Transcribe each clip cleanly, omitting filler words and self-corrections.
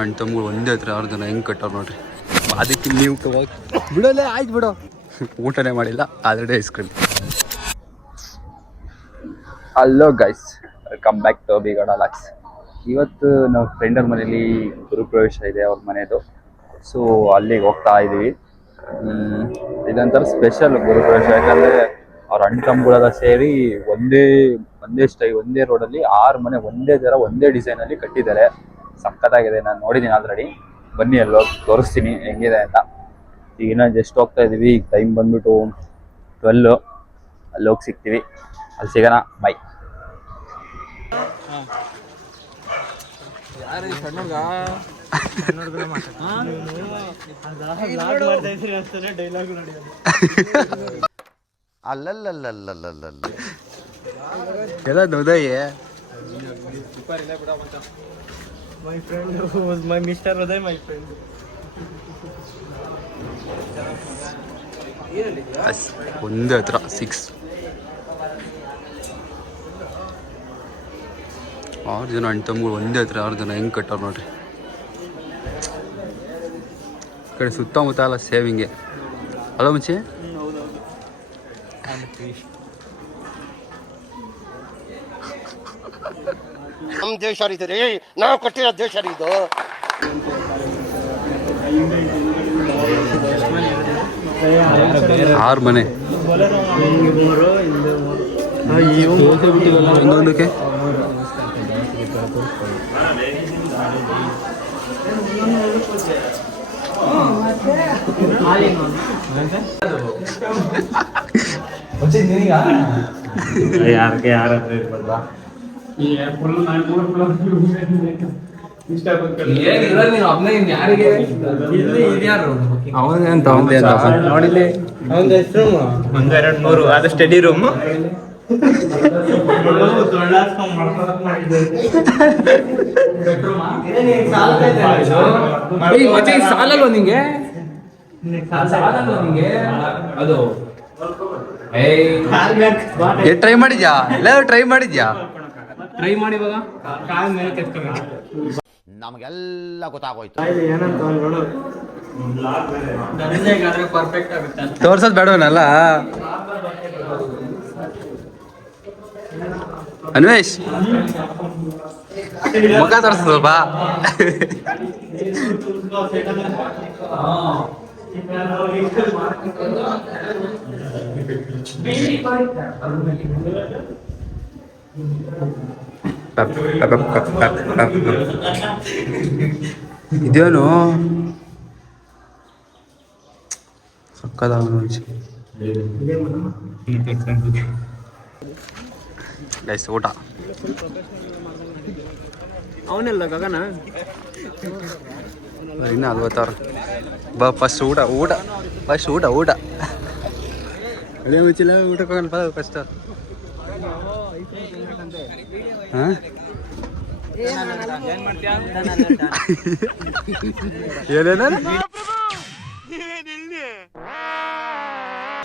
ಅಣ್ಣ ತಮ್ಮ ಒಂದೇ ಹತ್ರ 6 ಜನ ಹೆಂಗ್ ಕಟ್ಟಾರ ನೋಡ್ರಿ. ಅದಕ್ಕೆ ನೀವು ಬಿಡೋಲ್ಲ, ಆಯ್ತು ಬಿಡೋ. ಊಟನೇ ಮಾಡಿಲ್ಲ, already ice cream. Hello guys, welcome back to ಬಿಗೌಡ ಲಾಕ್ಸ್. ಇವತ್ತು ನಾವು ಫ್ರೆಂಡರ ಮನೇಲಿ ಗುರುಪ್ರವೇಶ ಇದೆ, ಅವ್ರ ಮನೆಯದು. ಸೊ ಅಲ್ಲಿಗೆ ಹೋಗ್ತಾ ಇದ್ದೀವಿ. ಇದೊಂಥರ ಸ್ಪೆಷಲ್ ಗುರುಪ್ರವೇಶ, ಯಾಕಂದರೆ ಅವ್ರ ಅಣ್ಣ ತಮ್ಮಗಳೆಲ್ಲ ಸೇರಿ ಒಂದೇ ರೋಡಲ್ಲಿ 6 ಮನೆ ಒಂದೇ ಥರ ಒಂದೇ ಡಿಸೈನಲ್ಲಿ ಕಟ್ಟಿದ್ದಾರೆ. ಸಕ್ಕತ್ತಾಗಿದೆ, ನಾನು ನೋಡಿದ್ದೀನಿ ಆಲ್ರೆಡಿ. ಬನ್ನಿ ಅಲ್ಲೋ ತೋರಿಸ್ತೀನಿ ಹೆಂಗಿದೆ ಅಂತ. ಈಗ ಇನ್ನೂ ಜಸ್ಟ್ ಹೋಗ್ತಾ ಇದ್ದೀವಿ. ಈಗ ಟೈಮ್ ಬಂದ್ಬಿಟ್ಟು 12. ಅಲ್ಲಿ ಹೋಗಿ ಸಿಗ್ತೀವಿ, ಅಲ್ಲಿ ಸಿಗೋಣ. ಬೈ. ಅಲ್ಲಲ್ಲಲ್ಲಲ್ಲಲ್ಲಲ್ಲ ಎಲ್ಲ ನೋದಯ್ಯ. My friend was my Mr. Uday, my friend. ಒಂದೇ ಹತ್ರ 6 ಜನ ಅಣ್ಣ ತಮ್ಮಗಳು ಒಂದೇ ಹತ್ರ 6 ಜನ ಹೆಂಗೆ ಕಟ್ಟಾರ ನೋಡ್ರಿ. ಈ ಕಡೆ ಸುತ್ತಮುತ್ತ ಎಲ್ಲ ಸೇವಿಂಗೆ ಅಲ್ಲ ಮುಂಚೆ. ನಮ್ಮ ದೇಶ ರೀ, ನಾವು ಕಟ್ಟಿರೋ ದೇಶ ಇದು. ಆರು ಮನೆ ಒಂದೊಂದಕ್ಕೆ ಯಾರತ್ರ ಇರ್ಬಲ್ವಾ ನೋಡಿಲ್ಲಿ ಒಂದೆರಡು ಮೂರು ಅದು ಸ್ಟಡಿ ರೂಮ್. ಸಾಲಲ್ವ ನಿಂಗೆ? ಅದು ಟ್ರೈ ಮಾಡಿದ್ಯಾ? ಎಲ್ಲ ಟ್ರೈ ಮಾಡಿದ್ಯಾ? ಟ್ರೈ ಮಾಡಿ ಇವಾಗ ಕಾಲ್ ಮೇಲೆ ಕೆತ್ಕೋಬೇಕು. ನಮಗೆಲ್ಲ ಗೊತ್ತಾಗೋಯ್ತು. ಏನಂತ ನೋಡು, ಪರ್ಫೆಕ್ಟ್ ಆಗುತ್ತೆ. ತೋರ್ಸೋದ್ ಬೇಡವನಲ್ಲ ಅನ್ವೇಶ್, ಮುಖ ತೋರ್ಸ ಸ್ವಲ್ಪ. ಇದೇನು ಸಕ್ಕದ ಗೈಸ್ ಊಟ. ಅವನೆಲ್ಲ ಗಗನ ಇನ್ನು 46 ಬಾ. ಫಸ್ಟ್ ಊಟ ಅದೇ ಮುಚ್ಚಿಲ್ಲ ಊಟಕ್ಕೆ ಹೋಗಲ್ಪ ಫಸ್ಟ್. ಹಾಂ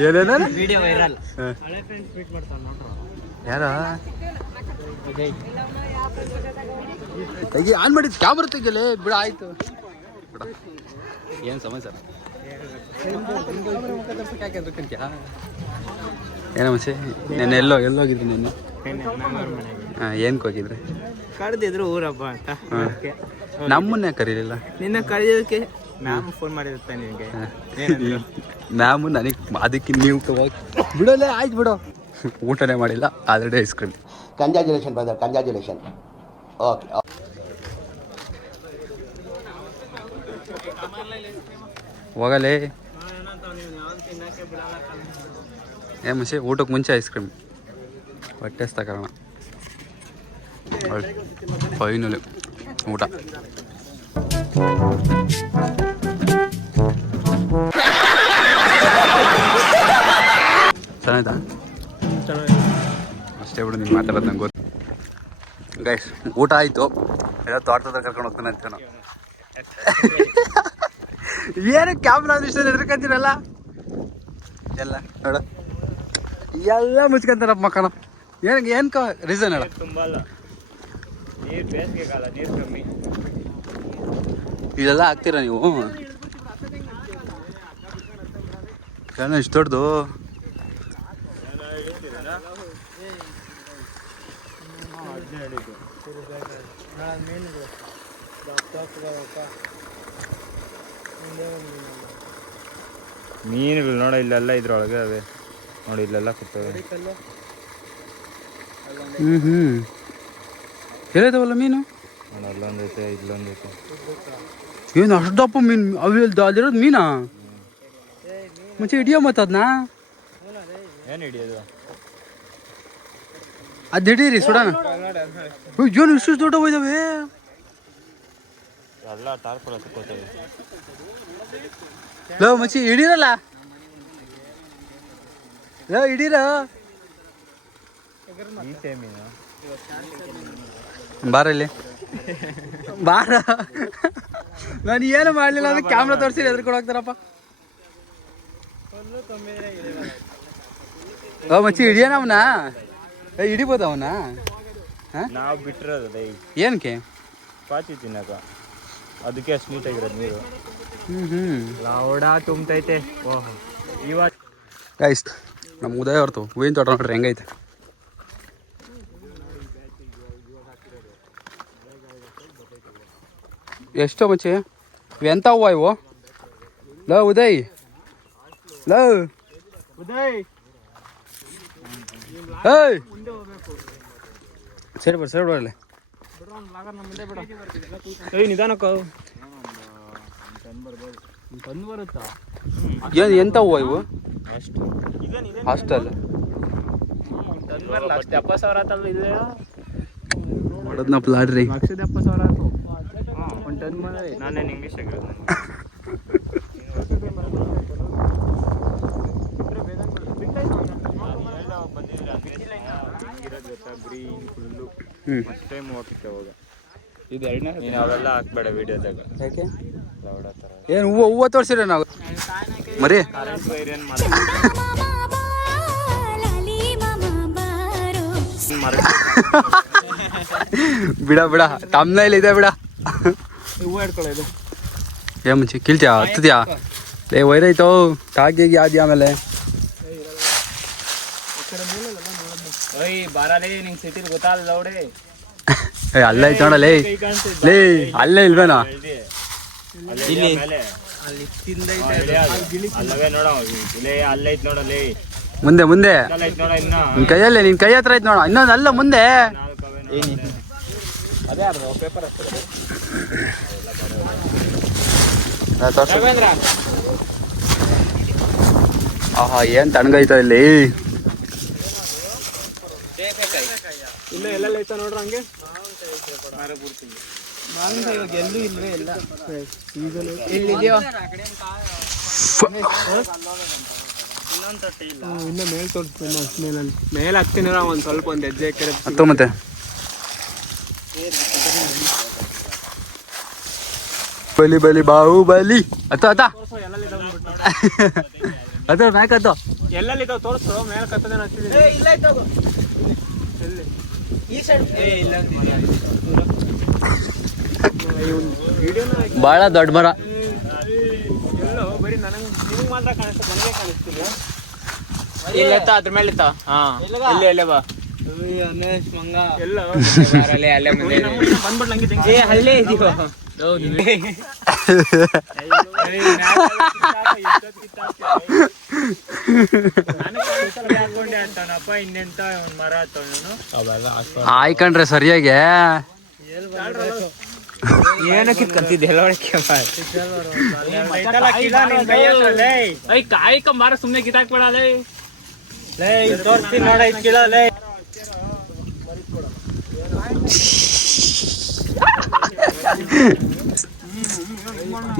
ಏನೇನ ವಿಡಿಯೋ ವೈರಲ್. ಯಾರ ತೆಗಿ, ಆನ್ ಮಾಡಿದ್ ಕ್ಯಾಮ್ರಾ ತೆಗಿಯಲೇ ಬಿಡ. ಆಯ್ತು ಬಿಡ, ಏನು ಸಮಾಚಾರ? ಏನೋ ಮುಂಚೆ ನೆನ್ನೆ ಎಲ್ಲೋಗಿದ್ರಿ ನಿನ್ನೆ? ಹಾಂ, ಏನಕ್ಕೆ ಹೋಗಿದ್ರಿ? ಕರೆದಿದ್ರು ಊರಬ್ಬ ಅಂತ. ನಮ್ಮನ್ನೇ ಕರೀಲಿಲ್ಲ. ನಿನ್ನ ಕರೆಯೋದಕ್ಕೆ ಮ್ಯಾಮ್ ಫೋನ್ ಮಾಡಿರುತ್ತೆ ನಿನಗೆ. ಮ್ಯಾಮು ನನಗೆ ಅದಕ್ಕೆ ನೀವು ಬಿಡೋಲ್ಲ, ಆಯ್ತು ಬಿಡೋ. ಊಟನೇ ಮಾಡಿಲ್ಲ, already ice cream. Congratulation brother, congratulation. Okay, ಹೋಗಲೇ. ಏನು ಮುಂಚೆ ಊಟಕ್ಕೆ ಮುಂಚೆ ಐಸ್ ಕ್ರೀಮ್ ಹೊಟ್ಟೆ ತಗೋಣ. ಫೈನಲಿ ಊಟ. ಚೆನ್ನಾಯ್ತಾ? ಅಷ್ಟೇ ಬಿಡು, ನೀನು ಮಾತಾಡೋದು ನಂಗೆ ಗೊತ್ತು. ಗೈಸ್ ಊಟ ಆಯಿತು, ಎಲ್ಲ ತೋಟದ ಕರ್ಕೊಂಡು ಹೋಗ್ತಾನೆ ಅಂತ ನಾವು. ಏನು ಕ್ಯಾಮ್ರಾ ಇಷ್ಟ ಎದ್ರಕಂತೀರಲ್ಲ ಎಲ್ಲ ನೋಡು. ಎಲ್ಲ ಮುಚ್ಕೊಂತಾರಪ್ಪ ಮಕ್ಕಳ. ಏನ್ ರೀಸನ್ ಅಲ್ಲ? ತುಂಬಲ್ಲ ನೀರು, ಬೇಸಿಗೆ ಕಾಲ ನೀರು ಕಮ್ಮಿ. ಇದೆಲ್ಲ ಹಾಕ್ತೀರಾ ನೀವು? ಏನೋ ಇಷ್ಟು ದೊಡ್ಡದು. ಮೀನುಗಳು ನೋಡ ಇಲ್ಲೆಲ್ಲ ಇದ್ರೊಳಗೆ ಅವೆ ನೋಡಿ, ಇಲ್ಲೆಲ್ಲ ಕೂತವೆ. ಹೇಳಿದವಲ್ಲ ಮೀನು ನೋಡಿ, ಅಲ್ಲೊಂದೈತೆ ಇಲ್ಲೊಂದೈತೆ. ಏನು ಅಷ್ಟು ದಪ್ಪ ಮೀನು ಅಲ್ಲಿರೋದು ಮೀನಾ? ಮುಂಚೆ ಹಿಡಿಯೋ ಮತ್ತೆ ಅದನ್ನ ಏನು ಹಿಡಿಯೋದು? ಅದು ಹಿಡೀರಿ ಸುಡೋಣ. ಏನು ಇಷ್ಟು ದೊಡ್ಡವು ಇದಾವೆ? ಎಲ್ಲ ಟಾರ್ಪಲ್ ತಗೋತೇವೆ. Low ಮಚ್ಚಿ ಹಿಡೀರಲ್ಲ, low ಹಿಡೀರ. ಈಸೆ ಮೀನು ಬಾರಲ್ಲಿ ಬಾರ. ನಾನು ಏನು ಮಾಡಲಿಲ್ಲ ಅಂದ್ರೆ ಕ್ಯಾಮ್ರಾ ತೋರಿಸಿ ಎದ್ರುಕೊಂಡು ಹೋಗ್ತಾರಪ್ಪ. ಓ ಮಚ್ಚಿ ಹಿಡಿಯೋಣ ಅವನ? ಹಿಡಿಬೋದು ಅವನ? ನಾವು ಬಿಟ್ಟಿರೋದು ದೈ ಏನಕ್ಕೆ? ಪಾಚಿ ತಿನ್ನಕ, ಅದಕ್ಕೆ ಅಷ್ಟು ನೀಟಾಗಿರೋದು ನೀರು. ಲೌಡ ತುಂಬತೈತೆ. ಓಹೋ, ಇವತ್ತು ಗೈಸ್ ನಮ್ಮ ಉದಯ ಅವ್ರತು ಹೂವಿನ ತೋಟ ನೋಡ್ರಿ ಹೆಂಗೈತೆ. ಎಷ್ಟೋ ಮಚ್ಚಿ ಎಂತ ಹೂವು ಇವು? ಲೋ ಉದಯ್, ಲೋ ಉದಯ್, ಏಯ್ ಸರಿ ಬಿಡ ಸರಿ ಬಿಡಲ್ಲಿ. ಏಯ್ ನಿಧಾನಕ್ಕ ಬಂದು ಬರುತ್ತಾ? ಏನು ಎಂತ ಹೂವು ಇವು? ಎಷ್ಟು ಹಾಸ್ಟೆಲ್ ಲಕ್ಷದ 70,000 ಆತಲ್ವ ಇದೆ? ಹೊಡೆದ್ನ ಪ್ಲಾಡ್ರಿ. 1,70,000 ಆಯ್ತು ಒಂದು ಟನ್ ಮೇಲೆ. ನಾನೇನು ಇಂಗ್ಲೀಷ್ ಆಗಿರೋದು. ಗ್ರೀನ್ ಫುಲ್ಲು ಫಸ್ಟ್ ಟೈಮ್ ಹೋಗಿತ್ತು ಅವಾಗ. ಇದು ಎರಡನೇ. ನೀನು ಅವೆಲ್ಲ ಹಾಕ್ಬೇಡ ವಿಡಿಯೋದಾಗ. ಯಾಕೆ? ಲೌಡ ಥರ ಏನು ಹೂವು ತೋರಿಸಿರ ನಾವು ಮರಿ? ಕರೆಂಟ್ ವೈರ್ ಏನು ಮಾಡಿ ಬಿಡ ಬಿಡ ತಮ್ಮನೇಲಿ ಇದೆ ಬಿಡ. ಹೂವು ಹಿಡ್ಕೊಳ್ಳೋದು ಏ ಮುಂಚೆ ಕೀಳ್ತೀಯಾ ಹತ್ತದ್ಯಾ? ಲೇ ವೈರೈತೋ ಕಾಗಿಗೆ ಯಾವ್ದು ಆಮೇಲೆ ಓಯ್ ಬಾರಲೇ, ನಿಂಗೆ ಸಿಟಿಲಿ ಗೊತ್ತಾಗಲ್ಲ ಲೌಡೆ. ಏ ಅಲ್ಲೇ ಐತೆ ನೋಡಲೇ. ಲೇ ಅಲ್ಲೇ ಇಲ್ವೇನೋ? ಅಲ್ಲವೇ ನೋಡ, ಅಲ್ಲೈತ್ ನೋಡಲೇ. ಮುಂದೆ ಮುಂದೆ ಅಲ್ಲೈತ್ ನೋಡ, ಇನ್ನ ನಿನ್ ಕೈಯಲ್ಲೇ, ನಿನ್ ಕೈ ಹತ್ರ ಐತೆ ನೋಡ. ಇನ್ನೊಂದು ಅಲ್ಲ ಮುಂದೆ. ಅದೇ ಅರ್ಧ ಪೇಪರ್ ಅಷ್ಟೇ. ಆಹಾ ಏನ್ ತಣ್ಣಗೈತ ಇಲ್ಲಿ. ಇಲ್ಲ ಎಲ್ಲೆಲ್ಲ ಐತ ನೋಡ್ರ ಹಂಗೆ. ಇವಾಗ ಎಲ್ಲೂ ಇಲ್ವೇ ಇಲ್ಲ. ಇನ್ನು ಮೇಲ್ ತೋರಿಸ್ತೀನಿ, ಮೇಲೆ ಹತ್ತೀನಿ ಒಂದು ಸ್ವಲ್ಪ ಒಂದು ಹೆಜ್ಜೆ ಕಡೆ ಹತ್ತು ಮತ್ತೆ ಬಲಿ ಬಲಿ ಬಾಹುಬಲಿ ಅತ್ತ ಅತ್ತ ಅದು ಮ್ಯಾಕ್ ಅತ್ತು ಎಲ್ಲೆಲ್ಲಿ ಇದಾವೆ ತೋರಿಸು. ಮೇಲೆ ಕತ್ತದೇನು ಹತ್ತಿದ್ದೀನಿ. ಭಾಳ ದೊಡ್ಡ ಮರ. ಎಲ್ಲೋ ಬರೀ ನನಗೆ ನಿಮ್ಗೆ ಮಾತ್ರ ಕಾಣಿಸ್ತು, ನನಗೆ ಕಾಣಿಸ್ತಿಲ್ಲ. ಇಲ್ಲತ್ತ ಅದ್ರ ಮೇಲೆ ಇತ್ತ. ಹಾ ಇಲ್ಲಿ ಅಲ್ಲೇ ಬಾ. ಎಲ್ಲ ಅಲ್ಲೇ ಮುಂದೆ ಬಂದ್ಬಿಟ್ಟು ನಂಗೆ ಅಲ್ಲೇ ಇದೀವ. ಹಾಕೊಂಡೆ ಅಂತಾನಪ್ಪ, ಇನ್ನೆಂತ ಒಂದ್ ಮರ ಆತವನು ಆಯ್ಕಂಡ್ರೆ ಸರಿಯಾಗಿ ಏನಕ್ಕೆ ಕಂತಿದ್ದೆ ಎಲ್ಲ ಕಾಯ್ಕ ಮಾರ ಸುಮ್ನೆ ಕಿತ್ತಾಕ್ಬೇಡ. ತೋರಿಸ್ತೀನಿ ನೋಡ, ಇದ್ಕಿಲ್ಲ.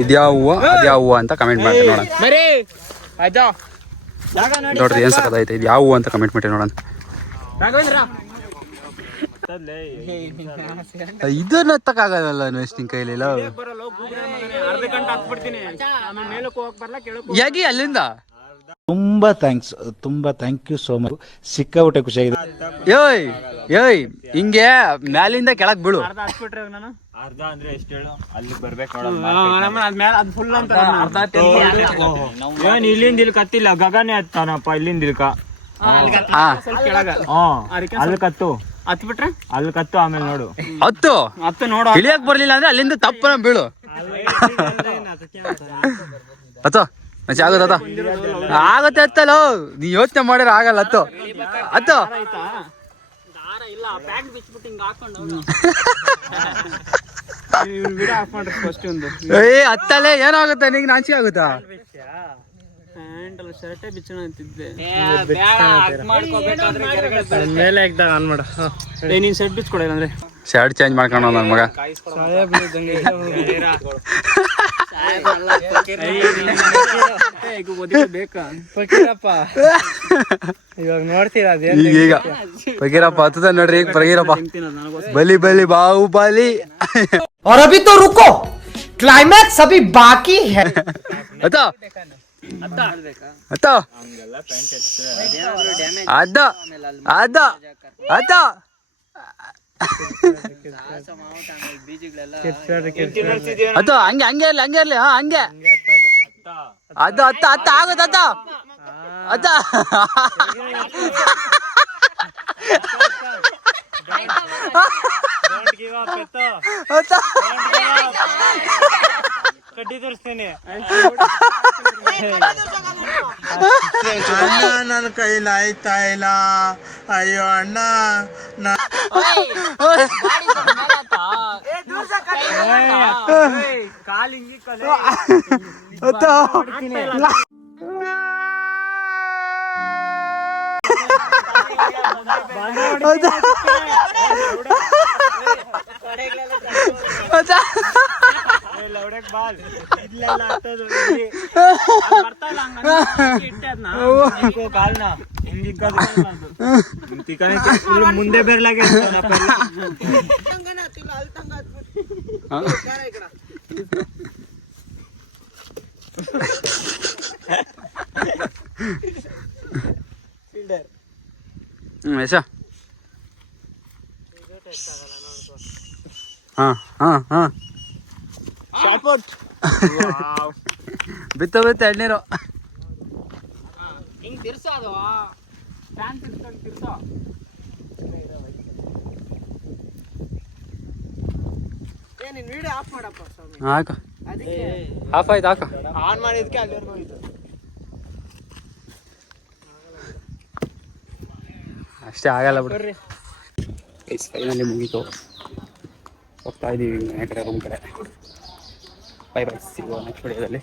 ಇದ್ಯಾವ ಹೂವು ಅದ್ಯಾವ ಹೂವು ಅಂತ ಕಮೆಂಟ್ ಮಾಡಿ ನೋಡೋಣ. ನೋಡ್ರಿ ಏನ್ ಸಕತ್ತೈತೆ, ಇದು ಯಾವ ಹೂವು ಅಂತ ಕಮೆಂಟ್ ಮಾಡಿ ನೋಡೋಣ. ಇದನ್ನ ಎತ್ತಕ್ಕಾಗಲ್ಲ ನಿನ್ ಕೈಲಿ. ಅರ್ಧ ಗಂಟೆ ಹಾಕ್ಬಿಡ್ತೀನಿ, ಮೇಲಕ್ಕೆ ಹೋಗಕ್ ಬರಲ್ಲ, ಕೆಳಕ್ಕೆ ಯಾಕೆ ಅಲ್ಲಿಂದ ತುಂಬಾ ಥ್ಯಾಂಕ್ ಯು ಸೋ ಮಚ್. ಸಿಕ್ಕಾಬಿಟ್ಟೆ ಖುಷಿಯಾಗಿದೆ. ಏಯ್ ಏಯ್ ಹಿಂಗೆ ಮ್ಯಾಲಿಂದ ಕೆಳಗ್ ಬೀಳು. ಅರ್ಧ ಹಚ್ಬಿಟ್ರೆ ನಾನು ಅರ್ಧ ಅಂದ್ರೆ ಎಷ್ಟು ಹೇಳು ಅಲ್ಲಿ ಬರ್ಬೇಕು ಅದು ಫುಲ್ ಅಂತ ಏನ್ ಇಲ್ಲಿಂದ ಇಲ್ಲಿ ಕತ್ತಿಲ್ಲ ಗಗನೇ ಹತ್ತಾನಪ್ಪ ಇಲ್ಲಿಂದ ಇಲ್ಕ ಸ್ವಲ್ಪ ಕೆಳಗ ಅಲ್ಲಿ ಕತ್ತು ಹತ್ಬಿಟ್ರೆ ಅಲ್ಲಿ ಕತ್ತು ಆಮೇಲೆ ನೋಡು ಹತ್ತು ನೋಡು ಇಳಿಯಕ್ ಬರ್ಲಿಲ್ಲ ಅಂದ್ರೆ ಅಲ್ಲಿಂದ ತಪ್ಪನ ಬೀಳು. ಹತ್ತೋ ಆಗುತ್ತೆ ಆಗತ್ತೆ ಹತ್ತಲ್ಲ. ನೀ ಯೋಚನೆ ಮಾಡಿದ್ರೆ ಆಗಲ್ಲ. ಹತ್ತು ಹತ್ತು ದಾರ ಇಲ್ಲ ಪ್ಯಾಕ್ ಬಿಚ್ಬಿಟ್ಟು ಹಿಂಗ ಹಾಕೊಂಡು ವಿಡಿಯೋ ಆಫ್ ಮಾಡ್ರಿ ಫಸ್ಟ್ ಒಂದು. ಹತ್ತಲ್ಲೇ ಏನಾಗುತ್ತೆ ನಿಂಗೆ ನಾಚಿಕೆ ಆಗುತ್ತಾ? ಪ್ಯಾಂಟ್ ಅಲ್ಲ ಶರ್ಟೇ ಬಿಚ್ಚೋಣ ಅಂತಿದ್ದೆ. ಮೇಲೆ ಎಗ್ದಾಗ ಆನ್ ಮಾಡು. ನೀನ್ ಶರ್ಟ್ ಬಿಚ್ಕೊಡಿಲ್ಲ ಅಂದ್ರೆ ಶರ್ಟ್ ಚೇಂಜ್ ಮಾಡ್ಕೊಂಡು ನನ್ನ ಮಗ. ಬೇಕಾ ಇವಾಗ ನೋಡ್ತೀರಾ ಈಗ ಫಕೀರಪ್ಪ ಹತ್ತದ ನೋಡ್ರಿ. ಈಗ ಫಕೀರಪ್ಪ ಬಲಿ ಬಲಿ ಬಾಹುಬಲಿ. और अभी तो रुको, क्लाइमैक्स अभी बाकी है. ಅತ್ತ ಅತ್ತ ಅದ ಅದ ಅದ ಅದ ಹಂಗೆ ಹಂಗೆ ಇರ್ಲಿ ಹಂಗೆ ಇರ್ಲಿ. ಹಾ ಹಂಗೆ ಅದ ಅತ್ತ ಅತ್ತ ಆಗುತ್ತೆ. ಅದ ಅದ ಅತ್ತ ಕಡ್ಡಿ ತೋರಿಸ್ತೇನೆ. ನನ್ನ ಕೈಲಿ ಆಯ್ತಾ ಇಲ್ಲ. ಅಯ್ಯೋ ಅಣ್ಣ ಕಾಲಿಂಗಿ ಕಲೆ ಅತ್ತ ಲೌಡಕ್ ಬಾಲ್ ಇಲ್ಲೆಲ್ಲ ಹತ್ತೋದು ಬರ್ತಾ ಇಲ್ಲ ಹಂಗ ಇಟ್ಟೆ ಅದ್ನ ಕಾಲ್ನ ಹಿಂಗಿಕ್ಕೋದು ಮುಂದೆ ಬೆರ್ಲಾಗೆ ऐसा हाँ हाँ हाँ ಬಿತ್ತ ಬಿತ್ತ ಎಣ್ಣೀರು. ಹಿಂಗ್ ತಿರ್ಸೋ ಅದು ಫ್ಯಾನ್ ತಿರ್ಸ್ಕೊಂಡು ತಿರ್ಸೋ. ನೀನ್ ವಿಡಿಯೋ ಆಫ್ ಮಾಡಪ್ಪ ಸ್ವಾಮಿ. ಹಾಕ ಆಫ್ ಆಯ್ತು. ಹಾಕ ಆನ್ ಮಾಡಿದ್ಕೆ ಅಲ್ಲಿವರೆಗೂ ಹೋಯ್ತು. ಅಷ್ಟೇ ಆಗಲ್ಲ ಬಿಡು. ಫೈನಲಿ ಮುಗೀತು. ಹೋಗ್ತಾ ಇದೀವಿ ಮನೆ ಕಡೆ ರೂಮ್ ಕಡೆ. ಬೈ ಬೈ, ಸಿಗುವ ನೆಕ್ಸ್ಟ್ ವಿಡಿಯೋದಲ್ಲಿ.